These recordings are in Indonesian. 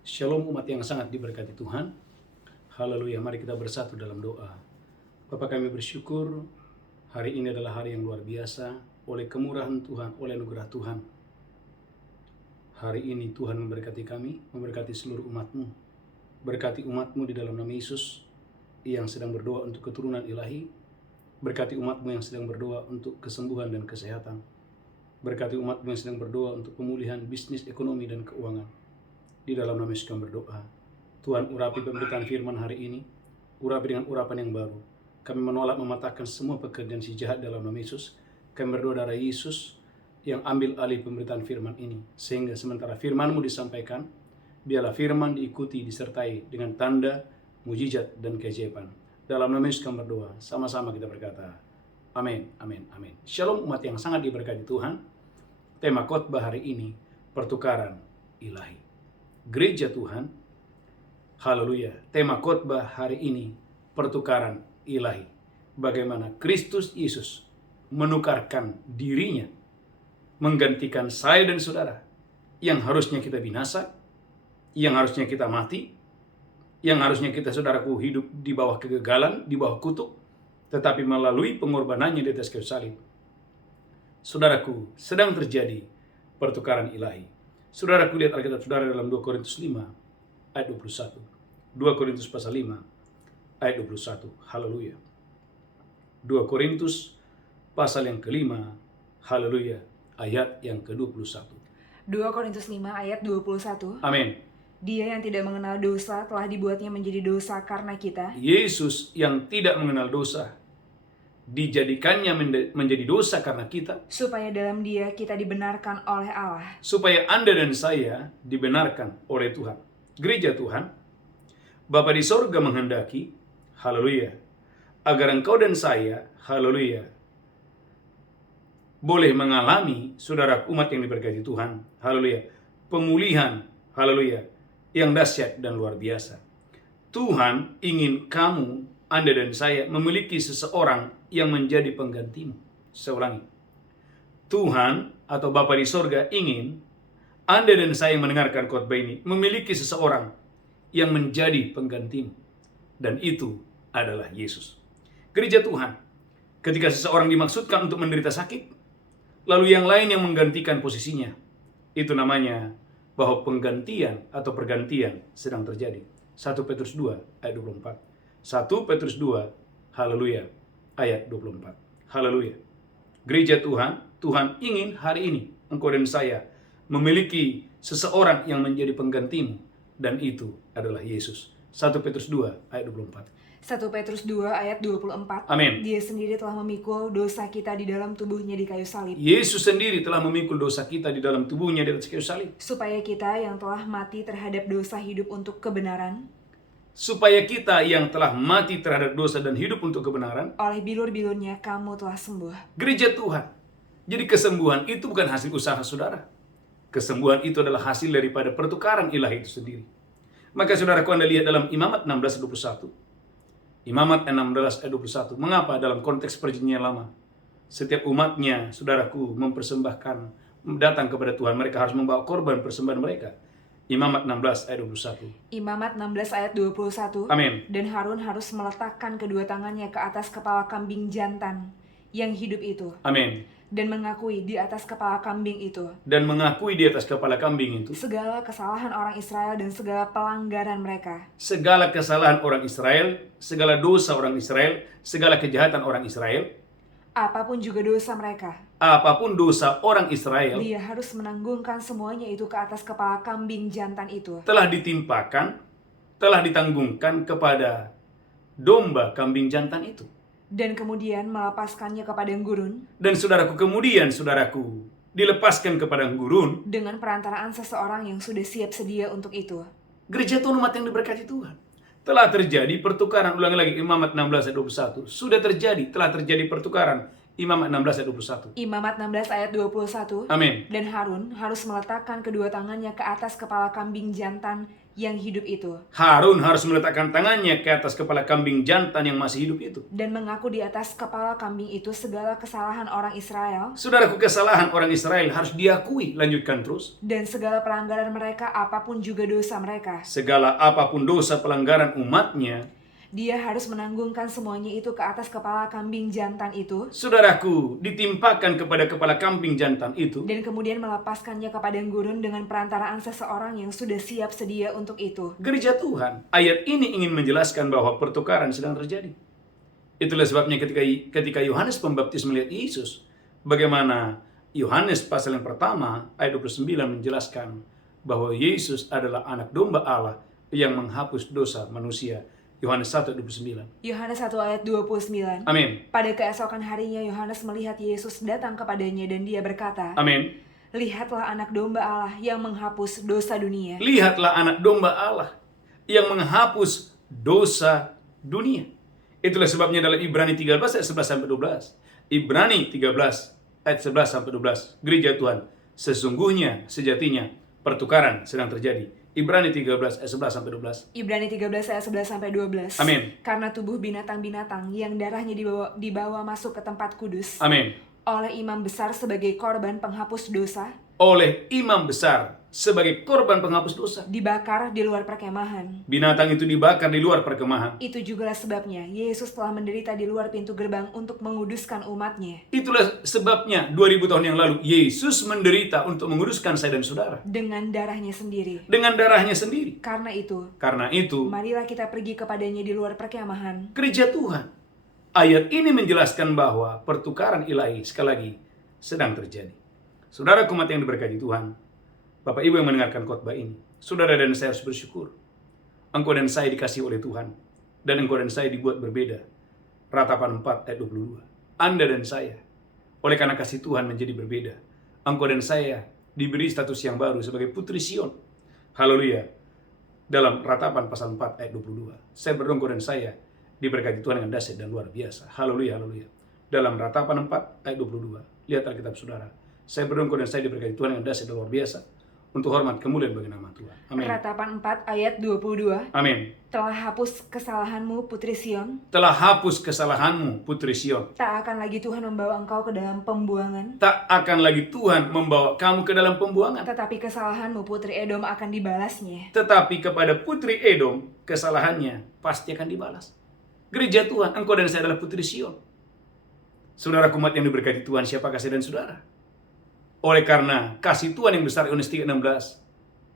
Shalom umat yang sangat diberkati Tuhan. Haleluya, mari kita bersatu dalam doa. Bapa, kami bersyukur hari ini adalah hari yang luar biasa. Oleh kemurahan Tuhan, oleh anugerah Tuhan, hari ini Tuhan memberkati kami, memberkati seluruh umat-Mu. Berkati umat-Mu di dalam nama Yesus yang sedang berdoa untuk keturunan ilahi. Berkati umat-Mu yang sedang berdoa untuk kesembuhan dan kesehatan. Berkati umat-Mu yang sedang berdoa untuk pemulihan bisnis, ekonomi, dan keuangan. Di dalam nama Yesus kami berdoa. Tuhan, urapi pemberitaan firman hari ini. Urapi dengan urapan yang baru. Kami menolak mematahkan semua pekerjaan si jahat dalam nama Yesus. Kami berdoa darah Yesus yang ambil alih pemberitaan firman ini. Sehingga sementara firman-Mu disampaikan, biarlah firman diikuti, disertai dengan tanda, mujizat, dan keajaiban. Dalam nama Yesus kami berdoa. Sama-sama kita berkata, amin, amin, amin. Shalom umat yang sangat diberkati Tuhan. Tema khotbah hari ini, pertukaran ilahi. Gereja Tuhan, haleluya. Tema khotbah hari ini, pertukaran ilahi. Bagaimana Kristus Yesus menukarkan dirinya, menggantikan saya dan saudara, yang harusnya kita binasa, yang harusnya kita mati, yang harusnya kita, saudaraku, hidup di bawah kegagalan, di bawah kutuk, tetapi melalui pengorbanannya di atas kayu salib, saudaraku, sedang terjadi pertukaran ilahi. Saudaraku, lihat Alkitab saudara dalam 2 Korintus 5 ayat 21. 2 Korintus pasal 5 ayat 21. Haleluya. 2 Korintus pasal yang kelima, haleluya, ayat yang ke-21. 2 Korintus 5 ayat 21. Amin. Dia yang tidak mengenal dosa telah dibuatnya menjadi dosa karena kita. Yesus yang tidak mengenal dosa dijadikannya menjadi dosa karena kita, Supaya dalam dia kita dibenarkan oleh Allah. supaya Anda dan saya dibenarkan oleh Tuhan. Gereja Tuhan, Bapa di sorga menghendaki, haleluya, agar engkau dan saya, haleluya, boleh mengalami, saudara umat yang diberkati Tuhan, haleluya, pemulihan, haleluya, yang dahsyat dan luar biasa. Tuhan ingin kamu, Anda dan saya memiliki seseorang yang menjadi penggantimu. Saya ulangi. Tuhan atau Bapa di sorga ingin Anda dan saya yang mendengarkan khotbah ini memiliki seseorang yang menjadi penggantimu. Dan itu adalah Yesus. Gereja Tuhan, ketika seseorang dimaksudkan untuk menderita sakit, lalu yang lain yang menggantikan posisinya, itu namanya bahwa penggantian atau pergantian sedang terjadi. 1 Petrus 2 ayat 24. 1 Petrus 2, haleluya, ayat 24. Haleluya. Gereja Tuhan, Tuhan ingin hari ini engkau dan saya memiliki seseorang yang menjadi penggantimu, dan itu adalah Yesus. 1 Petrus 2 ayat 24. 1 Petrus 2 ayat 24. Amin. Dia sendiri telah memikul dosa kita di dalam tubuhnya di kayu salib. Yesus sendiri telah memikul dosa kita di dalam tubuhnya di atas kayu salib. Supaya kita yang telah mati terhadap dosa hidup untuk kebenaran. Supaya kita yang telah mati terhadap dosa dan hidup untuk kebenaran. Oleh bilur-bilurnya kamu telah sembuh. Gereja Tuhan. Jadi kesembuhan itu bukan hasil usaha saudara. Kesembuhan itu adalah hasil daripada pertukaran ilahi itu sendiri. Maka saudaraku, Anda lihat dalam Imamat 16:21. Imamat 16 ayat 21. Mengapa dalam konteks perjanjian lama setiap umatnya, saudaraku, mempersembahkan, datang kepada Tuhan, mereka harus membawa korban persembahan mereka. Imamat 16 ayat 21. Imamat 16 ayat 21. Amin. Dan Harun harus meletakkan kedua tangannya ke atas kepala kambing jantan yang hidup itu. Amin. Dan mengakui di atas kepala kambing itu Dan mengakui di atas kepala kambing itu segala kesalahan orang Israel dan segala pelanggaran mereka. segala kesalahan orang Israel, segala dosa orang Israel, segala kejahatan orang Israel, Apapun juga dosa mereka, apapun dosa orang Israel, dia harus menanggungkan semuanya itu ke atas kepala kambing jantan itu. telah ditimpakan, telah ditanggungkan kepada domba kambing jantan itu. Dan kemudian melepaskannya ke padang gurun Dan saudaraku, kemudian saudaraku, dilepaskan kepada gurun. dengan perantaraan seseorang yang sudah siap sedia untuk itu. Gereja Tuhan, umat yang diberkati Tuhan, telah terjadi pertukaran. Ulangi lagi, Imamat 16 ayat 21. Sudah terjadi, telah terjadi pertukaran Imamat 16 ayat 21. Imamat 16 ayat 21. Amin. Dan Harun harus meletakkan kedua tangannya ke atas kepala kambing jantan yang hidup itu, Harun harus meletakkan tangannya ke atas kepala kambing jantan yang masih hidup itu. dan mengaku di atas kepala kambing itu segala kesalahan orang Israel Saudaraku, kesalahan orang Israel harus diakui. Lanjutkan terus. dan segala pelanggaran mereka apapun juga dosa mereka. Segala apapun dosa pelanggaran umatnya, Dia harus menanggungkan semuanya itu ke atas kepala kambing jantan itu, saudaraku, ditimpakan kepada kepala kambing jantan itu, dan kemudian melepaskannya ke padang gurun dengan perantaraan seseorang yang sudah siap sedia untuk itu. gereja Tuhan. Ayat ini ingin menjelaskan bahwa pertukaran sedang terjadi. Itulah sebabnya ketika Yohanes Pembaptis melihat Yesus, bagaimana Yohanes pasal yang pertama ayat 29 menjelaskan bahwa Yesus adalah anak domba Allah yang menghapus dosa manusia. Yohanes 1 ayat 29. Yohanes 1 ayat 29. Amin. Pada keesokan harinya Yohanes melihat Yesus datang kepadanya dan dia berkata, Amin. "Lihatlah anak domba Allah yang menghapus dosa dunia." Lihatlah anak domba Allah yang menghapus dosa dunia. Itulah sebabnya dalam Ibrani 13 ayat 11 sampai 12. Ibrani 13 ayat 11 sampai 12. Gereja Tuhan, sesungguhnya sejatinya pertukaran sedang terjadi. Ibrani 13 ayat 11 sampai 12. Ibrani 13 ayat 11 sampai 12. Amin. Karena tubuh binatang-binatang yang darahnya dibawa masuk ke tempat kudus Amin. oleh imam besar sebagai korban penghapus dosa, Oleh imam besar sebagai korban penghapus dosa. dibakar di luar perkemahan. Binatang itu dibakar di luar perkemahan. Itu jugalah sebabnya Yesus telah menderita di luar pintu gerbang untuk menguduskan umatnya Itulah sebabnya 2000 tahun yang lalu Yesus menderita untuk menguduskan saya dan saudara dengan darahnya sendiri. dengan darahnya sendiri. Karena itu, Marilah marilah kita pergi kepadanya di luar perkemahan. gereja Tuhan, ayat ini menjelaskan bahwa pertukaran ilahi sekali lagi sedang terjadi. Saudara umat yang diberkati Tuhan, Bapak Ibu yang mendengarkan khotbah ini, saudara dan saya harus bersyukur. Engkau dan saya dikasihi oleh Tuhan, dan engkau dan saya dibuat berbeda. Ratapan 4 ayat 22. Anda dan saya, oleh karena kasih Tuhan menjadi berbeda. Engkau dan saya diberi status yang baru sebagai putri Sion. Haleluya. Dalam Ratapan pasal 4 ayat 22. Saya berdoa engkau dan saya diberkati Tuhan dengan dahsyat dan luar biasa. Haleluya, haleluya. Dalam Ratapan 4 ayat 22. Lihat Alkitab saudara. Saya berdoa engkau dan saya diberkati Tuhan dengan dahsyat dan luar biasa. Untuk hormat kemuliaan bagi nama Tuhan. Amin. Ratapan 4 ayat 22. Amin. Telah hapus kesalahanmu, Putri Sion. Telah hapus kesalahanmu, Putri Sion. Tak akan lagi Tuhan membawa engkau ke dalam pembuangan. Tak akan lagi Tuhan membawa kamu ke dalam pembuangan. Tetapi kesalahanmu, Putri Edom, akan dibalasnya. Tetapi kepada Putri Edom, kesalahannya pasti akan dibalas. Gereja Tuhan, engkau dan saya adalah Putri Sion. Saudara umat yang diberkati Tuhan, siapakah saya dan saudara? Oleh karena kasih Tuhan yang besar, Yohanes 3:16,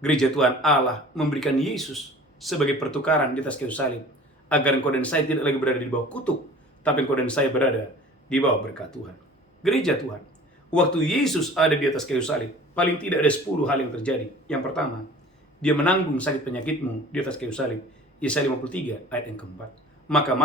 gereja Tuhan Allah memberikan Yesus sebagai pertukaran di atas kayu salib, agar engkau dan saya tidak lagi berada di bawah kutuk, tapi engkau dan saya berada di bawah berkat Tuhan. Gereja Tuhan, waktu Yesus ada di atas kayu salib, paling tidak ada 10 hal yang terjadi. Yang pertama, dia menanggung sakit penyakitmu di atas kayu salib. Yesaya 53 ayat yang keempat. Maka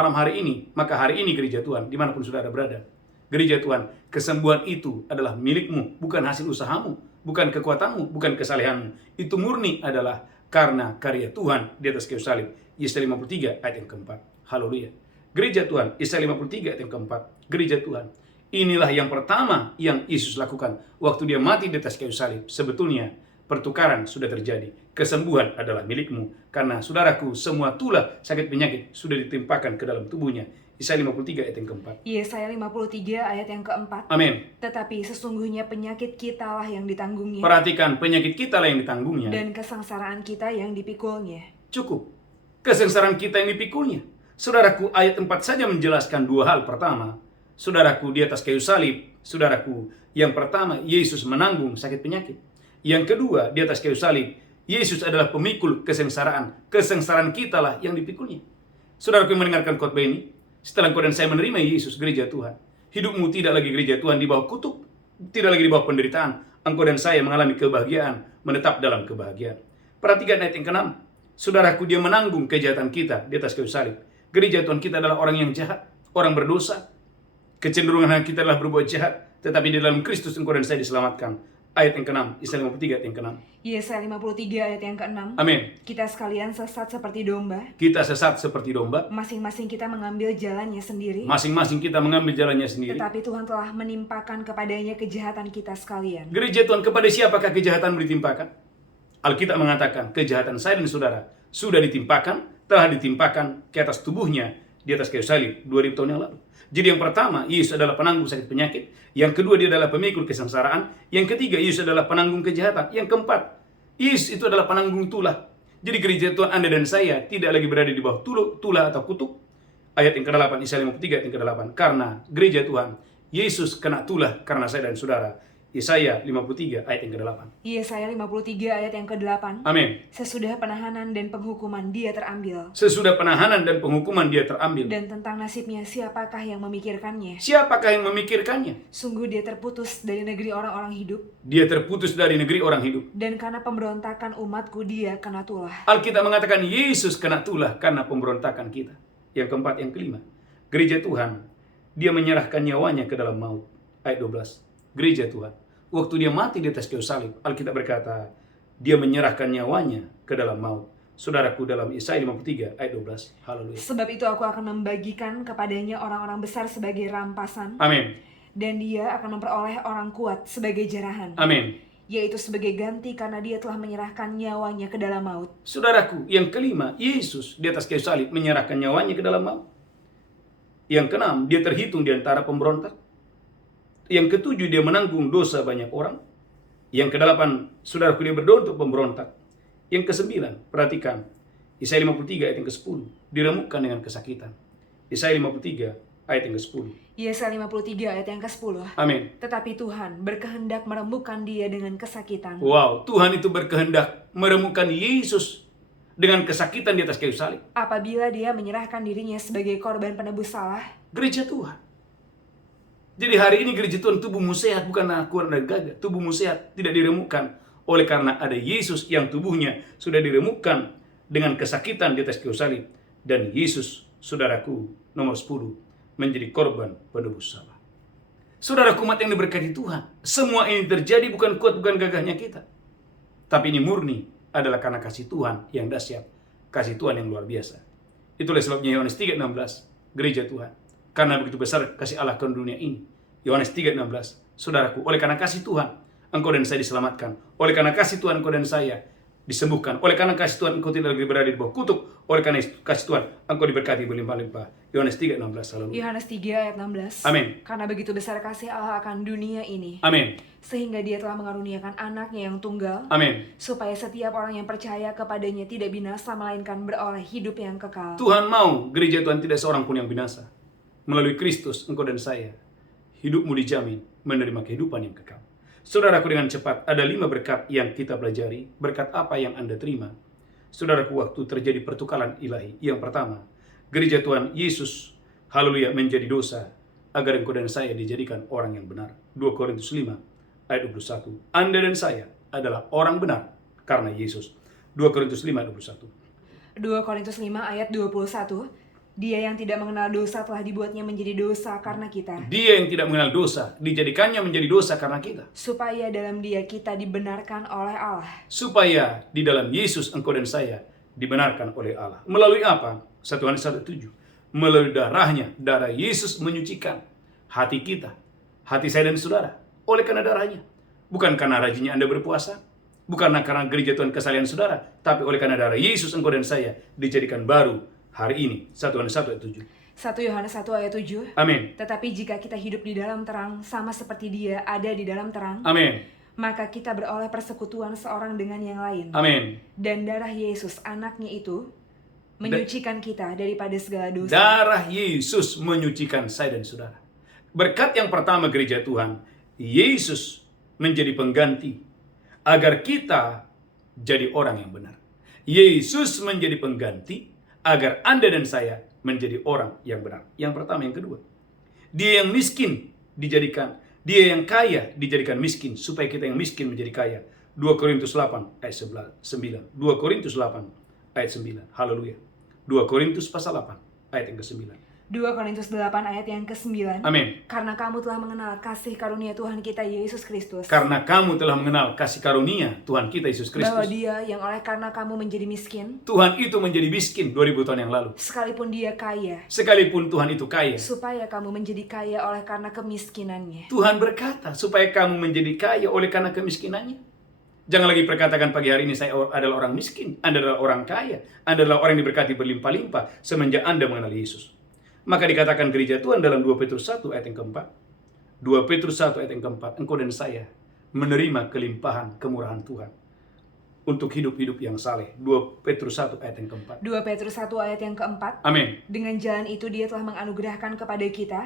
hari ini gereja Tuhan, dimanapun saudara berada, gereja Tuhan, kesembuhan itu adalah milikmu, bukan hasil usahamu, bukan kekuatanmu, bukan kesalehanmu. Itu murni adalah karena karya Tuhan di atas kayu salib. Yesaya 53 ayat yang keempat. Haleluya. Gereja Tuhan, Yesaya 53 ayat yang keempat. Gereja Tuhan, inilah yang pertama yang Yesus lakukan waktu dia mati di atas kayu salib. Sebetulnya pertukaran sudah terjadi. Kesembuhan adalah milikmu. Karena saudaraku, semua tulah sakit penyakit sudah ditimpakan ke dalam tubuhnya. Yesaya 53 ayat yang keempat. Yesaya 53 ayat yang keempat. Amin. Tetapi sesungguhnya penyakit kita lah yang ditanggungnya, Perhatikan, penyakit kita lah yang ditanggungnya. dan kesengsaraan kita yang dipikulnya. Cukup. Kesengsaraan kita yang dipikulnya. Saudaraku, ayat 4 saja menjelaskan 2 hal. Pertama, saudaraku, di atas kayu salib, saudaraku, yang pertama, Yesus menanggung sakit penyakit. Yang kedua, di atas kayu salib, Yesus adalah pemikul kesengsaraan. Kesengsaraan kita lah yang dipikulnya. Saudaraku yang mendengarkan khotbah ini, setelah engkau dan saya menerima Yesus, gereja Tuhan, hidupmu tidak lagi gereja Tuhan di bawah kutuk, tidak lagi di bawah penderitaan. Engkau dan saya mengalami kebahagiaan, menetap dalam kebahagiaan. Perhatikan ayat yang ke-6. Saudaraku, dia menanggung kejahatan kita di atas kayu salib. Gereja Tuhan, kita adalah orang yang jahat, orang berdosa. Kecenderungan kita adalah berbuat jahat, tetapi di dalam Kristus engkau dan saya diselamatkan. ayat yang ke-6. Yesaya 53 ayat yang ke-6. Yesaya 53 ayat yang ke-6. Amin. Kita sekalian sesat seperti domba. Kita sesat seperti domba. Masing-masing kita mengambil jalannya sendiri. Masing-masing kita mengambil jalannya sendiri. Tetapi Tuhan telah menimpakan kepadanya kejahatan kita sekalian. Gereja Tuhan, kepada siapakah kejahatan ditimpakan? Alkitab mengatakan kejahatan saya dan saudara sudah ditimpakan, telah ditimpakan ke atas tubuhnya di atas kayu salib 2000 tahun yang lalu. Jadi yang pertama, Yesus adalah penanggung sakit penyakit. Yang kedua, dia adalah pemikul kesengsaraan. Yang ketiga, Yesus adalah penanggung kejahatan. Yang keempat, Yesus itu adalah penanggung tulah. Jadi gereja Tuhan, Anda dan saya tidak lagi berada di bawah tulah atau kutuk. Ayat yang ke-8, Yesaya 53 ayat yang ke-8. Karena gereja Tuhan, Yesus kena tulah karena saya dan saudara. Yesaya 53 ayat yang ke-8. Yesaya 53 ayat yang ke-8. Amin. Sesudah penahanan dan penghukuman dia terambil. Sesudah penahanan dan penghukuman dia terambil. Dan tentang nasibnya siapakah yang memikirkannya? Siapakah yang memikirkannya? Sungguh dia terputus dari negeri orang-orang hidup. Dia terputus dari negeri orang hidup. Dan karena pemberontakan umatku dia kena tulah. Alkitab mengatakan Yesus kena tulah karena pemberontakan kita. Yang keempat, yang kelima, gereja Tuhan, dia menyerahkan nyawanya ke dalam maut. Ayat 12. Gereja Tuhan, waktu dia mati di atas kayu salib, Alkitab berkata, dia menyerahkan nyawanya ke dalam maut. Saudaraku, dalam Yesaya 53 ayat 12. Haleluya. Sebab itu aku akan membagikan kepadanya orang-orang besar sebagai rampasan. Amin. Dan dia akan memperoleh orang kuat sebagai jarahan. Amin. Yaitu sebagai ganti karena dia telah menyerahkan nyawanya ke dalam maut. Saudaraku, yang kelima, Yesus di atas kayu salib menyerahkan nyawanya ke dalam maut. Yang keenam, dia terhitung di antara pemberontak. Yang ketujuh, dia menanggung dosa banyak orang. Yang kedelapan, saudaraku, dia berdoa untuk pemberontak. Yang kesembilan, perhatikan, Yesaya 53 ayat yang ke-10, diremukkan dengan kesakitan. Yesaya 53 ayat yang ke-10. Yesaya 53 ayat yang ke-10. Amin. Tetapi Tuhan berkehendak meremukkan dia dengan kesakitan. Wow, Tuhan itu berkehendak meremukkan Yesus dengan kesakitan di atas kayu salib. Apabila dia menyerahkan dirinya sebagai korban penebus salah. Gereja Tuhan. Jadi hari ini gereja Tuhan, tubuhmu sehat bukan kurang dan gagah. Tubuhmu sehat tidak diremukkan oleh karena ada Yesus yang tubuhnya sudah diremukkan dengan kesakitan di atas kayu salib. Dan Yesus, saudaraku, nomor 10, menjadi korban penebus salah. Saudaraku, umat yang diberkati Tuhan, semua ini terjadi bukan kuat, bukan gagahnya kita. Tapi ini murni adalah karena kasih Tuhan yang dahsyat, kasih Tuhan yang luar biasa. Itulah sebabnya Yohanes 3:16, gereja Tuhan. Karena begitu besar kasih Allah ke dunia ini. Yohanes 3:16. Saudaraku, oleh karena kasih Tuhan, engkau dan saya diselamatkan. Oleh karena kasih Tuhan, engkau dan saya disembuhkan. Oleh karena kasih Tuhan, engkau tidak lagi berada di bawah kutuk. Oleh karena kasih Tuhan, engkau diberkati berlimpah-limpah. Yohanes 3:16. Yohanes 3 ayat 16. Amin. Karena begitu besar kasih Allah akan dunia ini. Amin. Sehingga dia telah mengaruniakan anaknya yang tunggal. Amin. Supaya setiap orang yang percaya kepadanya tidak binasa, melainkan beroleh hidup yang kekal. Tuhan mau gereja Tuhan tidak seorang pun yang binasa. Melalui Kristus, engkau dan saya, hidupmu dijamin menerima kehidupan yang kekal. Saudaraku, dengan cepat, ada 5 berkat yang kita pelajari. Berkat apa yang Anda terima? Saudaraku, waktu terjadi pertukaran ilahi. Yang pertama, gereja Tuhan Yesus, haleluya, menjadi dosa, agar engkau dan saya dijadikan orang yang benar. 2 Korintus 5, ayat 21. Anda dan saya adalah orang benar karena Yesus. 2 Korintus 5, ayat 21. 2 Korintus 5 ayat 21. Dia yang tidak mengenal dosa telah dibuatnya menjadi dosa karena kita. Dia yang tidak mengenal dosa, dijadikannya menjadi dosa karena kita. Supaya dalam dia kita dibenarkan oleh Allah. Supaya di dalam Yesus engkau dan saya dibenarkan oleh Allah. Melalui apa? 1 Yohanes 1:7. Melalui darahnya, darah Yesus menyucikan hati kita, hati saya dan saudara. Oleh karena darahnya. Bukan karena rajinnya Anda berpuasa, bukan karena gereja Tuhan kesalian saudara, tapi oleh karena darah Yesus engkau dan saya dijadikan baru hari ini. 1 Yohanes 1 ayat 7. 1 Yohanes 1 ayat 7. Amin. Tetapi jika kita hidup di dalam terang, sama seperti dia ada di dalam terang. Amin. Maka kita beroleh persekutuan seorang dengan yang lain. Amin. Dan darah Yesus anaknya itu menyucikan kita daripada segala dosa. Darah Yesus menyucikan saya dan saudara. Berkat yang pertama gereja Tuhan, Yesus menjadi pengganti agar kita jadi orang yang benar. Yesus menjadi pengganti agar Anda dan saya menjadi orang yang benar. Yang pertama, yang kedua. Dia yang miskin dijadikan, dia yang kaya dijadikan miskin supaya kita yang miskin menjadi kaya. 2 Korintus 8 ayat 9. 2 Korintus 8 ayat 9. Haleluya. 2 Korintus pasal 8 ayat yang ke-9. 2 Korintus 8 ayat yang ke-9. Amin. Karena kamu telah mengenal kasih karunia Tuhan kita Yesus Kristus. Karena kamu telah mengenal kasih karunia Tuhan kita Yesus Bahwa Kristus. Dia yang oleh karena kamu menjadi miskin, Tuhan itu menjadi miskin 2000 tahun yang lalu. sekalipun Dia kaya, Sekalipun Tuhan itu kaya. supaya kamu menjadi kaya oleh karena kemiskinannya. Tuhan berkata supaya kamu menjadi kaya oleh karena kemiskinannya. Jangan lagi perkatakan pagi hari ini saya adalah orang miskin, Anda adalah orang kaya, Anda adalah orang yang diberkati berlimpah-limpah semenjak Anda mengenal Yesus. Maka dikatakan gereja Tuhan dalam 2 Petrus 1 ayat yang keempat. 2 Petrus 1 ayat yang keempat, engkau dan saya menerima kelimpahan kemurahan Tuhan untuk hidup-hidup yang saleh. 2 Petrus 1 ayat yang keempat. 2 Petrus 1 ayat yang keempat. Amin. Dengan jalan itu Dia telah menganugerahkan kepada kita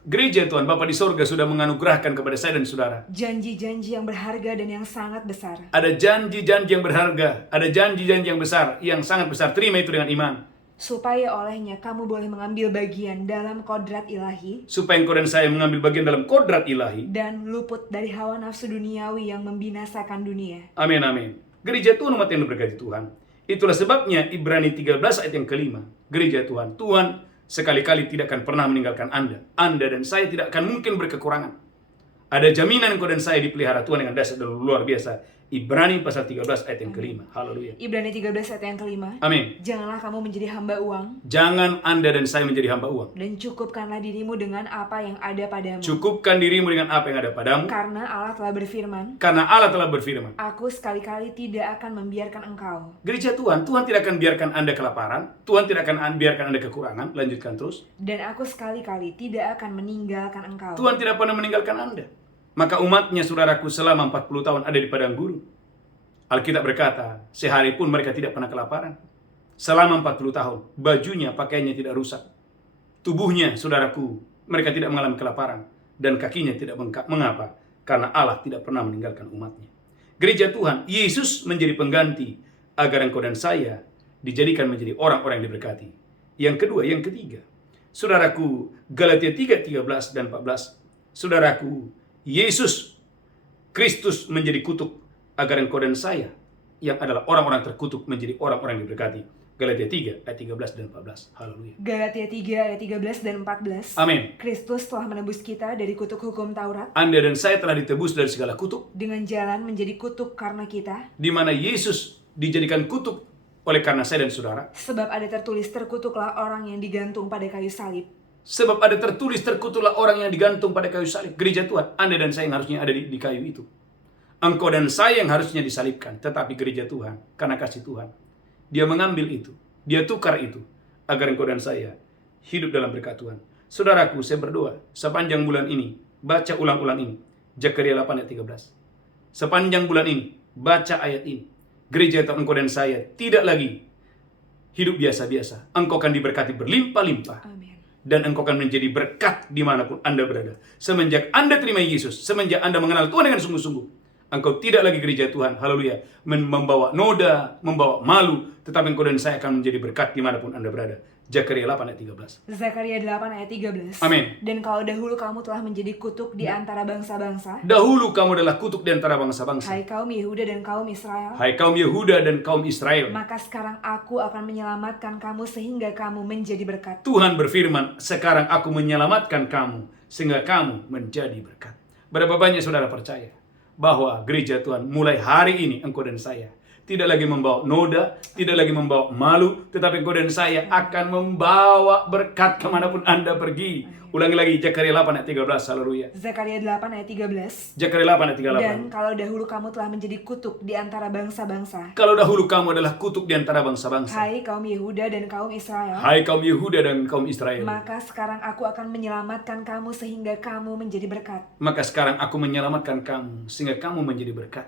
Gereja Tuhan, Bapa di sorga sudah menganugerahkan kepada saya dan saudara janji-janji yang berharga dan yang sangat besar. ada janji-janji yang berharga, ada janji-janji yang besar, yang sangat besar. Terima itu dengan iman. Supaya olehnya kamu boleh mengambil bagian dalam kodrat ilahi Supaya engkau dan saya mengambil bagian dalam kodrat ilahi. dan luput dari hawa nafsu duniawi yang membinasakan dunia. Amin, amin. Gereja Tuhan, umat yang diberkati Tuhan. Itulah sebabnya Ibrani 13 ayat yang kelima. Gereja Tuhan, Tuhan sekali-kali tidak akan pernah meninggalkan Anda. Anda dan saya tidak akan mungkin berkekurangan. Ada jaminan engkau dan saya dipelihara Tuhan dengan dasar dan luar biasa. Ibrani pasal 13 ayat yang kelima. Haleluya. Ibrani 13 ayat yang kelima. Amin. Janganlah kamu menjadi hamba uang Jangan Anda dan saya menjadi hamba uang. dan cukupkanlah dirimu dengan apa yang ada padamu. Cukupkan dirimu dengan apa yang ada padamu. Karena Allah telah berfirman, Karena Allah telah berfirman. Aku sekali-kali tidak akan membiarkan engkau. Gereja Tuhan, Tuhan tidak akan biarkan Anda kelaparan. Tuhan tidak akan biarkan Anda kekurangan. Lanjutkan terus. Dan aku sekali-kali tidak akan meninggalkan engkau. Tuhan tidak pernah meninggalkan Anda. Maka umatnya, saudaraku, selama 40 tahun ada di padang gurun. Alkitab berkata, sehari pun mereka tidak pernah kelaparan. Selama 40 tahun, bajunya, pakaiannya tidak rusak. Tubuhnya, saudaraku, mereka tidak mengalami kelaparan. Dan kakinya tidak bengkak. Mengapa? Karena Allah tidak pernah meninggalkan umatnya. Gereja Tuhan, Yesus menjadi pengganti agar engkau dan saya dijadikan menjadi orang-orang yang diberkati. Yang kedua, yang ketiga. Saudaraku, Galatia 3, 13 dan 14. Saudaraku, Yesus Kristus menjadi kutuk agar engkau dan saya yang adalah orang-orang terkutuk menjadi orang-orang yang diberkati. Galatia 3 ayat 13 dan 14. Haleluya. Galatia 3 ayat 13 dan 14. Amin. Kristus telah menebus kita dari kutuk hukum Taurat Anda dan saya telah ditebus dari segala kutuk, dengan jalan menjadi kutuk karena kita, di mana Yesus dijadikan kutuk oleh karena saya dan saudara. sebab ada tertulis terkutuklah orang yang digantung pada kayu salib. Sebab ada tertulis terkutuklah orang yang digantung pada kayu salib. Gereja Tuhan, Anda dan saya yang harusnya ada di kayu itu. Engkau dan saya yang harusnya disalibkan. Tetapi gereja Tuhan, karena kasih Tuhan, Dia mengambil itu. Dia tukar itu. Agar engkau dan saya hidup dalam berkat Tuhan. Saudaraku, saya berdoa sepanjang bulan ini, baca ulang-ulang ini. Zakaria 8 ayat 13. Sepanjang bulan ini, baca ayat ini. Gereja Tuhan, engkau dan saya tidak lagi hidup biasa-biasa. Engkau akan diberkati berlimpah-limpah. Amin. Dan engkau akan menjadi berkat dimanapun Anda berada. Semenjak Anda terima Yesus, semenjak Anda mengenal Tuhan dengan sungguh-sungguh, engkau tidak lagi gereja Tuhan, haleluya, membawa noda, membawa malu, tetapi engkau dan saya akan menjadi berkat dimanapun Anda berada. Zakaria 8 ayat 13. Zakaria 8 ayat 13. Amin. Dan kalau dahulu kamu telah menjadi kutuk di antara bangsa-bangsa, Dahulu kamu adalah kutuk di antara bangsa-bangsa. hai kaum Yehuda dan kaum Israel, Hai kaum Yehuda dan kaum Israel. maka sekarang aku akan menyelamatkan kamu sehingga kamu menjadi berkat. Tuhan berfirman, sekarang aku menyelamatkan kamu sehingga kamu menjadi berkat. Berapa banyak saudara percaya bahwa gereja Tuhan mulai hari ini engkau dan saya tidak lagi membawa noda, tidak lagi membawa malu, tetapi engkau dan saya akan membawa berkat kemanapun Anda pergi. Ulangi lagi, Zakaria 8 ayat 13, haleluya. Zakaria 8 ayat 13. Zakaria 8 ayat 38. Dan kalau dahulu kamu telah menjadi kutuk di antara bangsa-bangsa, Kalau dahulu kamu adalah kutuk di antara bangsa-bangsa, hai kaum Yehuda dan kaum Israel, hai kaum Yehuda dan kaum Israel, maka sekarang aku akan menyelamatkan kamu sehingga kamu menjadi berkat. maka sekarang aku menyelamatkan kamu sehingga kamu menjadi berkat.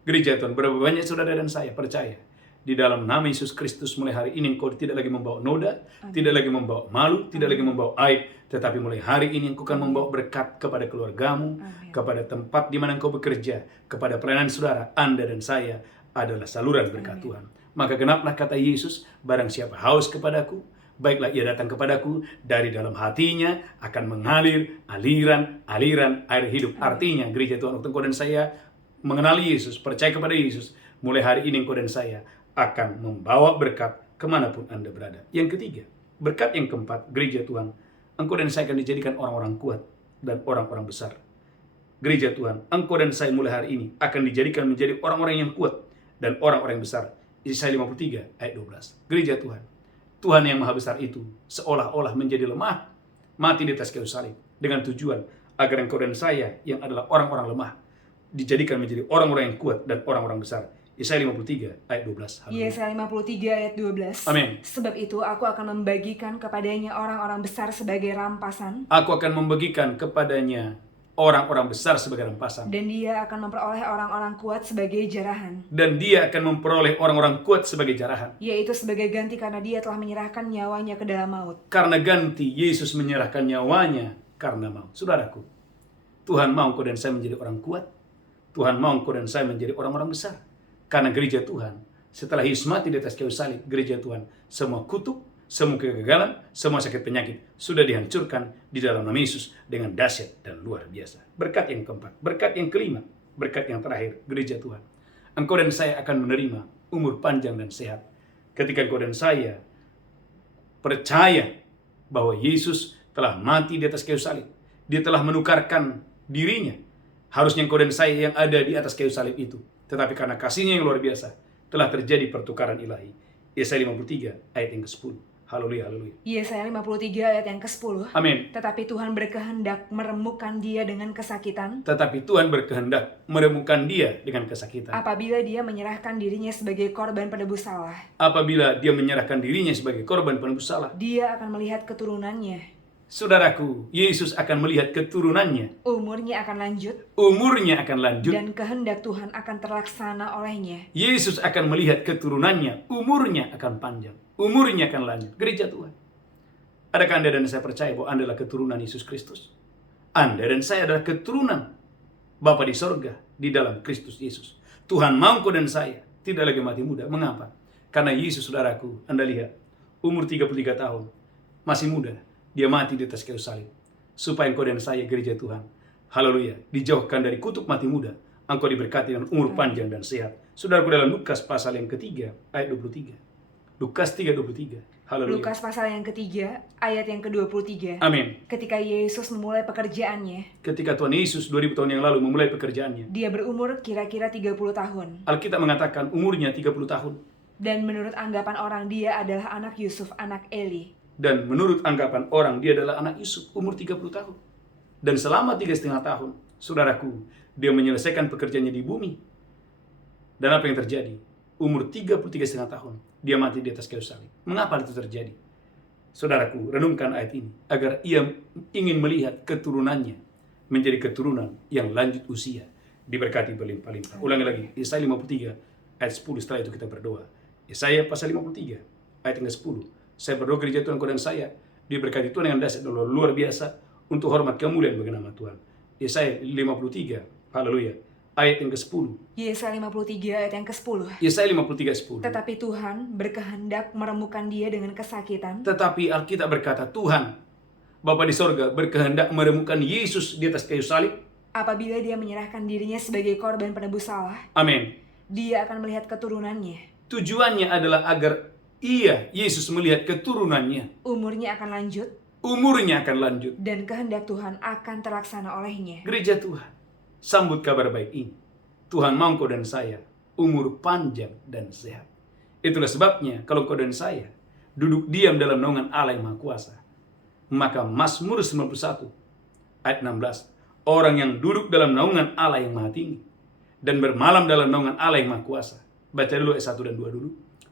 Gereja Tuhan, berapa banyak saudara dan saya percaya di dalam nama Yesus Kristus mulai hari ini engkau tidak lagi membawa noda, tidak lagi membawa malu, tidak lagi membawa aib, tetapi mulai hari ini engkau akan membawa berkat kepada keluargamu, kepada tempat di mana engkau bekerja, kepada pelayanan saudara. Anda dan saya adalah saluran berkat Tuhan. Maka genaplah kata Yesus, barang siapa haus kepadaku, baiklah ia datang kepadaku, dari dalam hatinya akan mengalir aliran air hidup. Artinya gereja Tuhan, waktu engkau dan saya mengenali Yesus, percaya kepada Yesus, mulai hari ini engkau dan saya akan membawa berkat kemanapun Anda berada. Yang ketiga, Berkat yang keempat, gereja Tuhan, engkau dan saya akan dijadikan orang-orang kuat dan orang-orang besar. Gereja Tuhan, engkau dan saya mulai hari ini akan dijadikan menjadi orang-orang yang kuat dan orang-orang yang besar. Yesaya 53 ayat 12. Gereja Tuhan, Tuhan yang maha besar itu seolah-olah menjadi lemah, mati di atas kayu salib dengan tujuan agar engkau dan saya yang adalah orang-orang lemah dijadikan menjadi orang-orang yang kuat dan orang-orang besar. Yesaya 53 ayat 12. Haleluya. Yesaya 53 ayat 12. Amin. Sebab itu aku akan membagikan kepadanya orang-orang besar sebagai rampasan. Aku akan membagikan kepadanya orang-orang besar sebagai rampasan. Dan dia akan memperoleh orang-orang kuat sebagai jarahan. Dan dia akan memperoleh orang-orang kuat sebagai jarahan. Yaitu sebagai ganti karena dia telah menyerahkan nyawanya ke dalam maut. Karena ganti, Yesus menyerahkan nyawanya karena maut. Saudaraku, Tuhan mau engkau dan saya menjadi orang kuat. Tuhan mau engkau dan saya menjadi orang-orang besar. Karena gereja Tuhan, setelah Yesus mati di atas kayu salib, gereja Tuhan, semua kutuk, semua kegagalan, semua sakit penyakit sudah dihancurkan di dalam nama Yesus dengan dahsyat dan luar biasa. Berkat yang keempat, berkat yang kelima, berkat yang terakhir, gereja Tuhan. Engkau dan saya akan menerima umur panjang dan sehat. Ketika engkau dan saya percaya bahwa Yesus telah mati di atas kayu salib, dia telah menukarkan dirinya. Harusnya engkau dan saya yang ada di atas kayu salib itu. Tetapi karena kasihnya yang luar biasa, telah terjadi pertukaran ilahi. Yesaya 53 ayat yang ke-10. Haleluya, haleluya. Yesaya 53 ayat yang ke-10. Amin. Tetapi Tuhan berkehendak meremukkan dia dengan kesakitan. Tetapi Tuhan berkehendak meremukkan dia dengan kesakitan. Apabila dia menyerahkan dirinya sebagai korban penebus salah. Apabila dia menyerahkan dirinya sebagai korban penebus salah. Dia akan melihat keturunannya. Saudaraku, Yesus akan melihat keturunannya. Umurnya akan lanjut. Umurnya akan lanjut. Dan kehendak Tuhan akan terlaksana olehnya. Yesus akan melihat keturunannya. Umurnya akan panjang. Umurnya akan lanjut. Gereja Tuhan. Adakah Anda dan saya percaya bahwa Anda adalah keturunan Yesus Kristus? Anda dan saya adalah keturunan Bapa di sorga di dalam Kristus Yesus. Tuhan mau engkau dan saya tidak lagi mati muda. Mengapa? Karena Yesus, saudaraku, Anda lihat, umur 33 tahun, masih muda. Dia mati di atas kayu salib. Supaya engkau dan saya, gereja Tuhan, haleluya, dijauhkan dari kutuk mati muda. Engkau diberkati dengan umur panjang dan sehat. Saudaraku, dalam Lukas pasal yang ketiga, ayat 23. Lukas 3:23. Haleluya. Lukas pasal yang ketiga, ayat yang ke-23. Amin. Ketika Yesus memulai pekerjaannya, Ketika Tuhan Yesus 2000 tahun yang lalu memulai pekerjaannya, dia berumur kira-kira 30 tahun. Alkitab mengatakan umurnya 30 tahun. Dan menurut anggapan orang dia adalah anak Yusuf, anak Eli. Dan menurut anggapan orang dia adalah anak Yusuf, umur 30 tahun. Dan selama 3,5 tahun, saudaraku, dia menyelesaikan pekerjaannya di bumi. Dan apa yang terjadi? Umur 33,5 tahun, dia mati di atas kayu salib. Mengapa itu terjadi? Saudaraku, renungkan ayat ini, agar ia ingin melihat keturunannya menjadi keturunan yang lanjut usia, diberkati berlimpah-limpah. Ulangi lagi, Yesaya 53 ayat 10, setelah itu kita berdoa. Yesaya pasal 53 ayat yang ke-10. Saya berdoa gereja Tuhan, engkau dan saya diberkati Tuhan dengan dahsyat dan luar biasa untuk hormat kemuliaan bagi nama Tuhan. Yesaya 53, haleluya, ayat yang ke-10. Yesaya 53 ayat yang ke-10. Yesaya 53:10. Tetapi Tuhan berkehendak meremukkan dia dengan kesakitan. Tetapi Alkitab berkata, Tuhan, Bapa di sorga, berkehendak meremukkan Yesus di atas kayu salib. Apabila dia menyerahkan dirinya sebagai korban penebus salah. Amin. Dia akan melihat keturunannya. Tujuannya adalah agar Yesus melihat keturunannya. Umurnya akan lanjut. Umurnya akan lanjut. Dan kehendak Tuhan akan terlaksana olehnya. Gereja Tuhan, sambut kabar baik ini. Tuhan mau engkau dan saya umur panjang dan sehat. Itulah sebabnya kalau engkau dan saya duduk diam dalam naungan Allah yang Maha Kuasa, maka Mazmur 91 ayat 16, orang yang duduk dalam naungan Allah yang Maha Tinggi dan bermalam dalam naungan Allah yang Maha Kuasa. Baca dulu ayat 1 dan 2 dulu.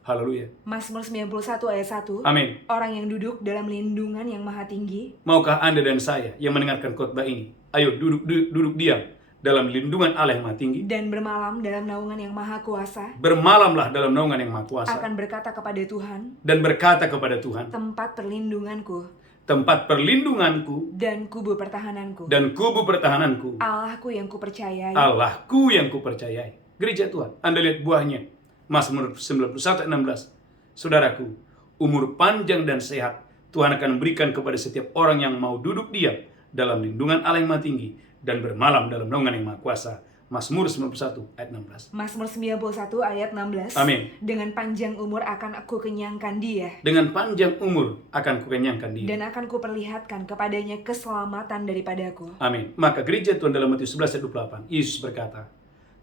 Haleluya. Mazmur 91 ayat 1. Amin. Orang yang duduk dalam lindungan yang maha tinggi. Maukah Anda dan saya yang mendengarkan khotbah ini, ayo duduk diam dalam lindungan Allah yang Maha Tinggi. Dan bermalam dalam naungan yang maha kuasa. Bermalamlah dalam naungan yang Maha Kuasa. Akan berkata kepada Tuhan. Dan berkata kepada Tuhan, tempat perlindunganku. Tempat perlindunganku. Dan kubu pertahananku. Dan kubu pertahananku. Allahku yang kupercayai. Allahku yang kupercayai. Gereja Tuhan, Anda lihat buahnya. Mazmur 91 ayat 16. Saudaraku, umur panjang dan sehat Tuhan akan berikan kepada setiap orang yang mau duduk diam dalam lindungan Allah yang Maha Tinggi dan bermalam dalam naungan yang Maha Kuasa. Mazmur 91 ayat 16. Mazmur 91 ayat 16. Amin. Dengan panjang umur akan aku kenyangkan dia, Dengan panjang umur akan kukenyangkan dia. dan akan kuperlihatkan kepadanya keselamatan daripadaku. Amin. Maka gereja Tuhan dalam Matius 11 ayat 28, Yesus berkata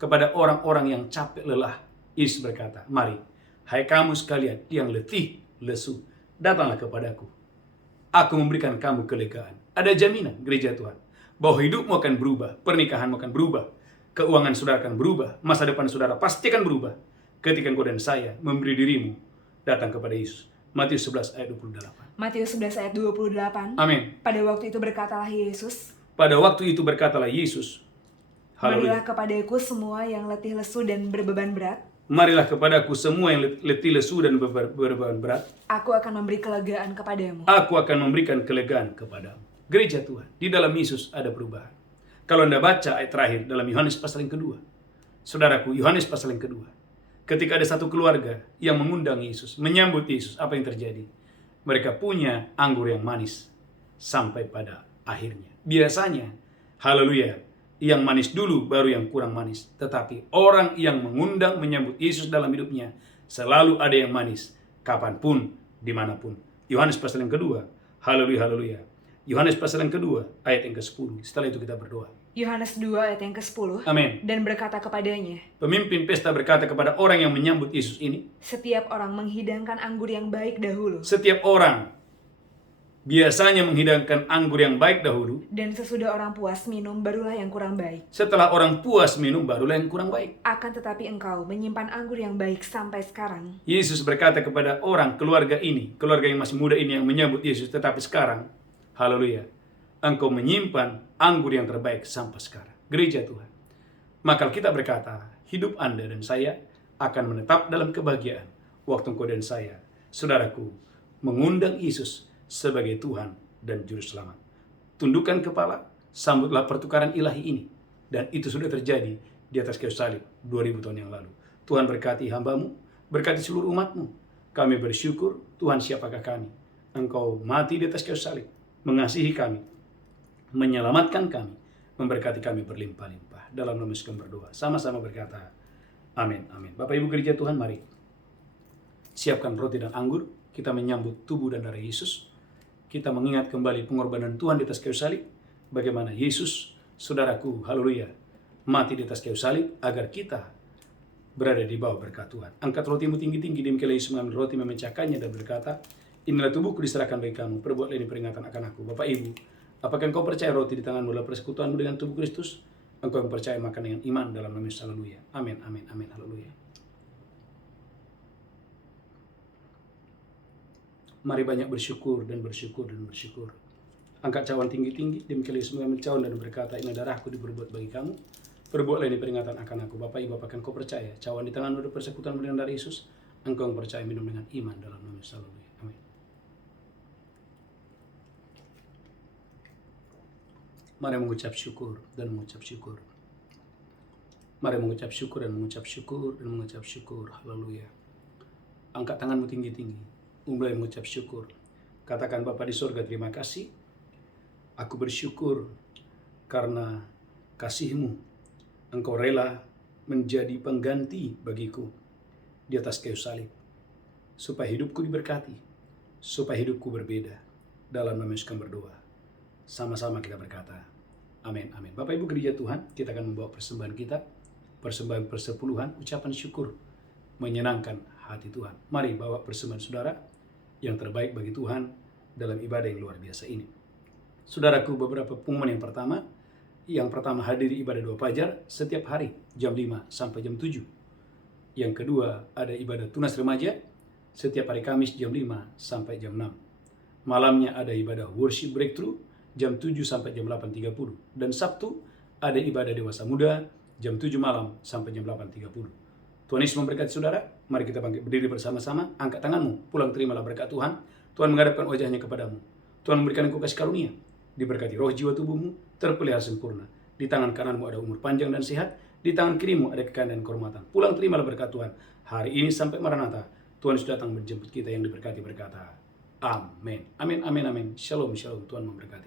kepada orang-orang yang capek lelah, Yesus berkata, mari, hai kamu sekalian yang letih, lesu, datanglah kepadaku. Aku memberikan kamu kelegaan. Ada jaminan gereja Tuhan bahwa hidupmu akan berubah, pernikahanmu akan berubah, keuangan saudara akan berubah, masa depan saudara pasti akan berubah ketika engkau dan saya memberi dirimu datang kepada Yesus. Matius 11 ayat 28. Matius 11 ayat 28. Amin. Pada waktu itu berkatalah Yesus, Pada waktu itu berkatalah Yesus, marilah haleluya. kepadaku semua yang letih lesu dan berbeban berat, Marilah kepadaku semua yang letih lesu dan berbeban berat, aku akan memberi kelegaan kepadamu. aku akan memberikan kelegaan kepadamu. Gereja Tuhan, di dalam Yesus ada perubahan. Kalau Anda baca ayat terakhir dalam Yohanes pasal yang kedua, saudaraku, Yohanes pasal yang kedua, ketika ada satu keluarga yang mengundang Yesus, menyambut Yesus, apa yang terjadi? Mereka punya anggur yang manis sampai pada akhirnya. Biasanya, haleluya, yang manis dulu baru yang kurang manis. Tetapi orang yang mengundang menyambut Yesus dalam hidupnya, selalu ada yang manis, kapanpun, dimanapun. Yohanes pasal yang kedua, haleluya, haleluya. Yohanes pasal yang kedua, ayat yang ke-10. Setelah itu kita berdoa. Yohanes 2 ayat yang ke-10. Amin. Dan berkata kepadanya, Pemimpin pesta berkata kepada orang yang menyambut Yesus ini, setiap orang menghidangkan anggur yang baik dahulu, setiap orang biasanya menghidangkan anggur yang baik dahulu, dan sesudah orang puas minum barulah yang kurang baik. setelah orang puas minum barulah yang kurang baik. Akan tetapi engkau menyimpan anggur yang baik sampai sekarang. Yesus berkata kepada orang keluarga ini, keluarga yang masih muda ini yang menyambut Yesus, tetapi sekarang, haleluya, engkau menyimpan anggur yang terbaik sampai sekarang. Gereja Tuhan. Maka kita berkata, hidup Anda dan saya akan menetap dalam kebahagiaan waktu engkau dan saya, saudaraku, mengundang Yesus sebagai Tuhan dan Juru Selamat. Tundukkan kepala, sambutlah pertukaran ilahi ini. Dan itu sudah terjadi di atas kayu salib 2000 tahun yang lalu. Tuhan berkati hambamu, berkati seluruh umatmu. Kami bersyukur, Tuhan siapakah kami? Engkau mati di atas kayu salib, mengasihi kami, menyelamatkan kami, memberkati kami berlimpah-limpah. Dalam nama Yesus kami berdoa. Sama-sama berkata, amin, amin. Bapak Ibu gereja Tuhan, mari siapkan roti dan anggur. Kita menyambut tubuh dan darah Yesus. Kita mengingat kembali pengorbanan Tuhan di atas kayu salib. Bagaimana Yesus, saudaraku, haleluya, mati di atas kayu salib agar kita berada di bawah berkat Tuhan. Angkat rotimu tinggi-tinggi, demikianlah Yesus mengambil roti, memecahkannya dan berkata, inilah tubuhku diserahkan bagi kamu, perbuatlah ini peringatan akan aku. Bapak Ibu, apakah engkau percaya roti di tanganmu adalah persekutuanmu dengan tubuh Kristus? Engkau yang percaya makan dengan iman dalam nama Yesus, haleluya. Amin, amin, amin, haleluya. Mari banyak bersyukur dan bersyukur dan bersyukur. Angkat cawan tinggi-tinggi, demikianlah Yesus mengambil cawan dan berkata, ini darahku diperbuat bagi kamu, perbuatlah ini peringatan akan aku. Bapak Ibu, apakah engkau percaya cawan di tanganmu adalah persekutuan dengan darah Yesus? Engkau yang percaya minum dengan iman dalam nama Yesus, haleluya. Amin. Mari mengucap syukur dan mengucap syukur. Mari mengucap syukur dan mengucap syukur dan mengucap syukur. Haleluya. Angkat tanganmu tinggi-tinggi. Mulai mengucap syukur. Katakan, Bapa di surga, terima kasih. Aku bersyukur karena kasih-Mu. Engkau rela menjadi pengganti bagiku di atas kayu salib. Supaya hidupku diberkati. Supaya hidupku berbeda. Dalam nama Yesus kami berdoa. Sama-sama kita berkata, amin, amin. Bapak Ibu gereja Tuhan, kita akan membawa persembahan kita, persembahan persepuluhan, ucapan syukur, menyenangkan hati Tuhan. Mari bawa persembahan saudara yang terbaik bagi Tuhan dalam ibadah yang luar biasa ini. Saudaraku, beberapa pengumuman yang pertama hadiri ibadah doa fajar setiap hari jam 5 sampai jam 7. Yang kedua ada ibadah tunas remaja setiap hari Kamis jam 5 sampai jam 6. Malamnya ada ibadah worship breakthrough jam 7 sampai jam 8.30. Dan Sabtu ada ibadah dewasa muda jam 7 malam sampai jam 8.30. Tuhan Yesus memberkati saudara. Mari kita bangkit berdiri bersama-sama. Angkat tanganmu, pulang terimalah berkat Tuhan. Tuhan menghadapkan wajahnya kepadamu. Tuhan memberikan engkau kasih karunia. Diberkati roh jiwa tubuhmu, terpelihara sempurna. Di tangan kananmu ada umur panjang dan sehat. Di tangan kirimu ada kekayaan dan kehormatan. Pulang terimalah berkat Tuhan. Hari ini sampai Maranatha. Tuhan Yesus datang menjemput kita yang diberkati berkata, amin. Amin, amin, amin. Shalom, shalom. Tuhan memberkati.